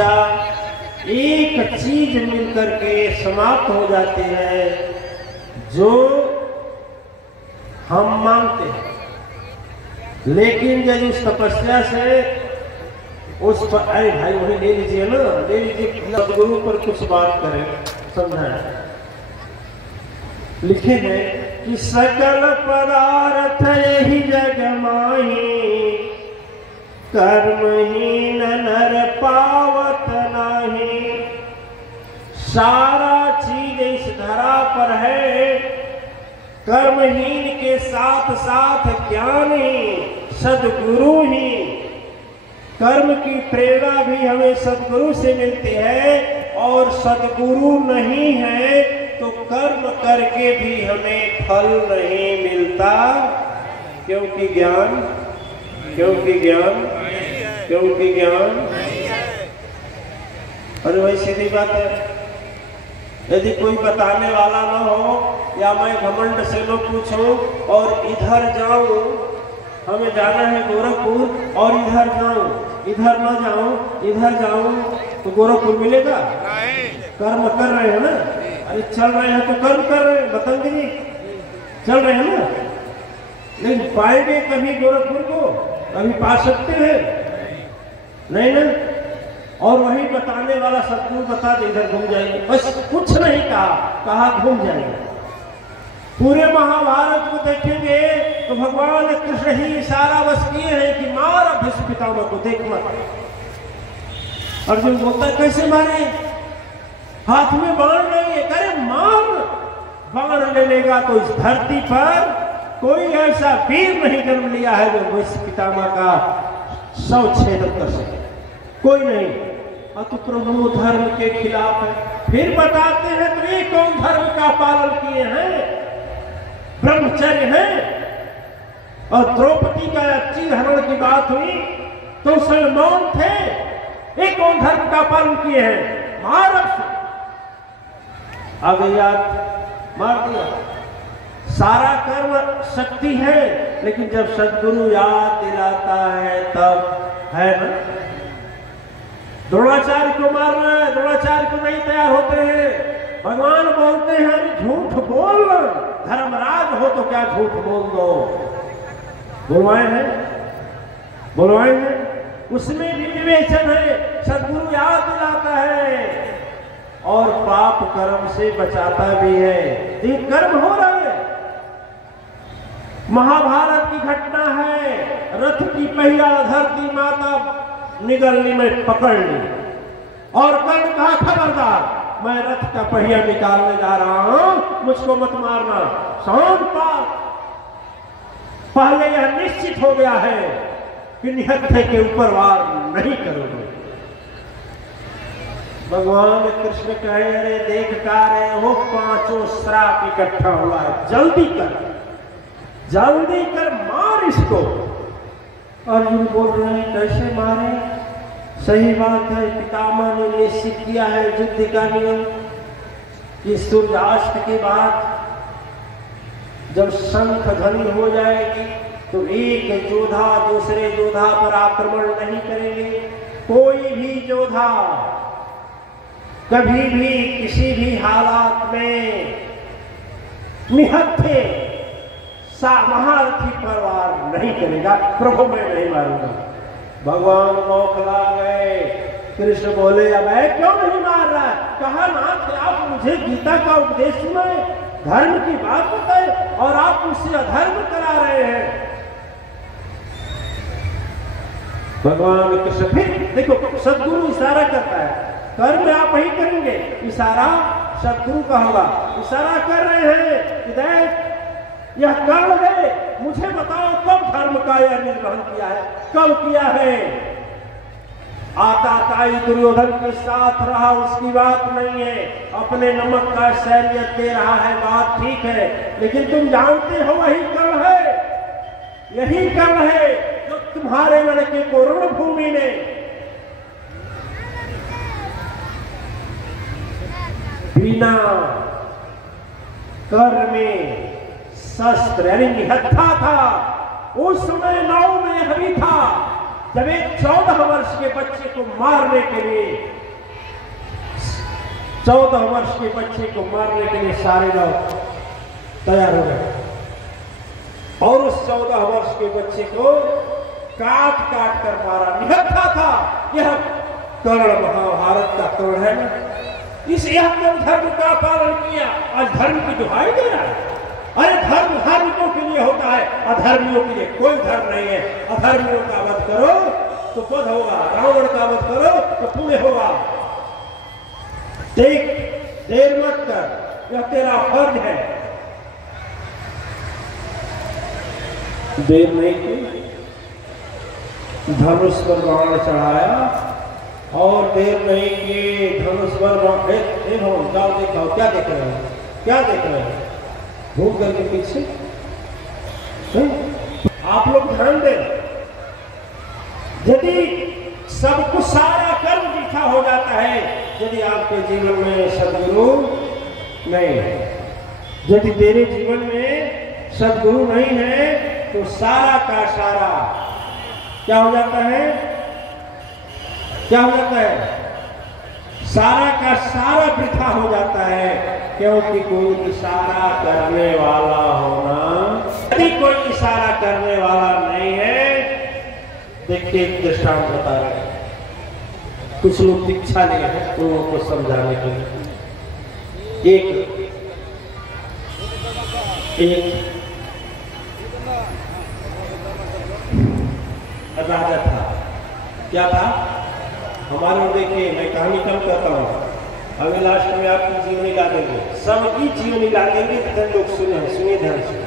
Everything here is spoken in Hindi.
तपस्या एक चीज मिलकर के समाप्त हो जाती है जो हम मांगते हैं। लेकिन जब उस तपस्या से उस पर, अरे भाई वही ले लीजिए ना, ले लीजिए, सदगुरु पर कुछ बात करें, समझाएं। लिखे हैं कि सकल पदार्थ यही जग माही, कर्महीन नर पावत नाही। सारा चीज इस धरा पर है, कर्महीन के साथ साथ ज्ञान ही, सदगुरु ही। कर्म की प्रेरणा भी हमें सदगुरु से मिलती है, और सदगुरु नहीं है तो कर्म करके भी हमें फल नहीं मिलता, क्योंकि ज्ञान अरे भाई सीधी बात है। यदि कोई बताने वाला ना हो, या मैं घमंड से लोग पूछूं और इधर जाऊं, हमें जाना है गोरखपुर, और इधर जाऊं, इधर ना जाऊं, इधर जाऊं, तो गोरखपुर मिलेगा? कर्म कर रहे हैं ना, अरे चल रहे हैं तो कर्म कर रहे हैं, बताएंगे जी, चल रहे हैं ना। लेकिन पाएंगे कभी गोरखपुर को? कभी पा सकते हैं? नहीं ना। और वही बताने वाला सदगुरु बता दे इधर घूम जाएंगे, बस कुछ नहीं कहा घूम जाएंगे। पूरे महाभारत को देखेंगे तो भगवान कृष्ण ही इशारा बस किए हैं कि मार भीष्म पितामह को, देख मत। अर्जुन बोलता है कैसे मारे, हाथ में बाण नहीं है, अरे मार। बाण ले लेगा तो इस धरती पर कोई ऐसा वीर नहीं जन्म लिया है जो भीष्म पितामह का शव छेदन कर सके, कोई नहीं। और तो प्रभु धर्म के खिलाफ है। फिर बताते हैं तो ये कौन धर्म का पालन किए हैं? ब्रह्मचर्य है। और द्रौपदी का चीरहरण की बात हुई तो सब मौन थे, एक कौन धर्म का पालन किए हैं? महाराष्ट्र आ गई याद, मार दिया। सारा कर्म शक्ति है, लेकिन जब सदगुरु याद दिलाता है तब है ना। द्रोणाचार्य को मारना है, द्रोणाचार्य को नहीं तैयार होते हैं। भगवान बोलते हैं झूठ बोल, धर्मराज हो तो क्या झूठ बोल दो। बोलवाए हैं, उसमें भी विवेचन है। सदगुरु याद दिलाता है और पाप कर्म से बचाता भी है। ये कर्म हो रहा है। महाभारत की घटना है, रथ की पहिया धरती माता निगलनी में पकड़ ली, और कर्ण कहा खबरदार, मैं रथ का पहिया निकालने जा रहा हूं, मुझको मत मारना। शांत पाल, पहले यह निश्चित हो गया है कि निहत्थे के ऊपर वार नहीं करोगे। भगवान कृष्ण कहे अरे देख का रहे हो, पांचों श्राप इकट्ठा हुआ है, जल्दी कर मार इसको। अर्जुन बोल रहे हैं कैसे मारे? सही बात है, पितामह ने निश्चित किया है युद्ध का नियम कि सूर्यास्त के बाद जब शंख ध्वनि हो जाएगी तो एक योद्धा दूसरे योद्धा पर आक्रमण नहीं करेंगे। कोई भी योद्धा कभी भी किसी भी हालात में निहत्थे महारथी पर वार नहीं करेगा। प्रभु मैं नहीं मारूंगा। भगवान बौखला गए। कृष्ण बोले अब क्यों नहीं मार रहा है? कहा नाथ आप मुझे गीता का उपदेश सुनाए, धर्म की बात बताए, और आप मुझसे अधर्म करा रहे हैं। भगवान कृष्ण फिर देखो सदगुरु इशारा करता है, कर्म आप ही करेंगे, इशारा सदगुरु का होगा। इशारा कर रहे हैं कि देख यह कर्म है, मुझे बताओ कब धर्म का यह निर्वहन किया है, कब किया है? आताताई दुर्योधन के साथ रहा उसकी बात नहीं है, अपने नमक का शैलियत दे रहा है, बात ठीक है, लेकिन तुम जानते हो वही कर्म है, यही कर्म है जो तुम्हारे लड़के को रणभूमि ने बिना कर्म में शस्त्र यानी निहत्था था। उस समय नाव में यह भी था जब एक 14 वर्ष के बच्चे को मारने के लिए 14 वर्ष के बच्चे को मारने के लिए सारे लोग तैयार हो गए और उस 14 वर्ष के बच्चे को काट काट कर मारा। निहत्था था। यह कर्ण महाभारत का कर्ण है ना, इस धर्म का पालन किया और धर्म की दुहाई दे रहा है। अरे धर्म धार्मिकों के लिए होता है, अधर्मियों के लिए कोई धर्म नहीं है। अधर्मियों का वध करो तो वध होगा, रावण का वध करो तो पुण्य होगा। देर मत कर, यह तेरा फर्ज है। देर नहीं की, धनुष पर बाण चढ़ाया और देर नहीं की धनुष पर जाओ दिखाओ, क्या देख रहे हो, क्या देख रहे हो, घूम करके पीछे। आप लोग ध्यान दें, यदि सब कुछ सारा कर्म वृथा हो जाता है यदि आपके जीवन में सदगुरु नहीं है। यदि तेरे जीवन में सदगुरु नहीं है तो सारा का सारा क्या हो जाता है, क्या हो जाता है, सारा का सारा वृथा हो जाता है। क्योंकि कोई इशारा करने वाला होना, यदि कोई इशारा करने वाला नहीं है। देखिए एक दृष्टांत बता रहे हैं, कुछ लोग दीक्षा लिए हैं लोगों को समझाने के लिए। एक राजा था, क्या था हमारे में, देखिए मैं कहानी कम करता हूँ, अभी लास्ट में आपकी जीवनी ला देंगे, सबकी जीवनी ला देंगे, लोग सुनिए ध्यान से।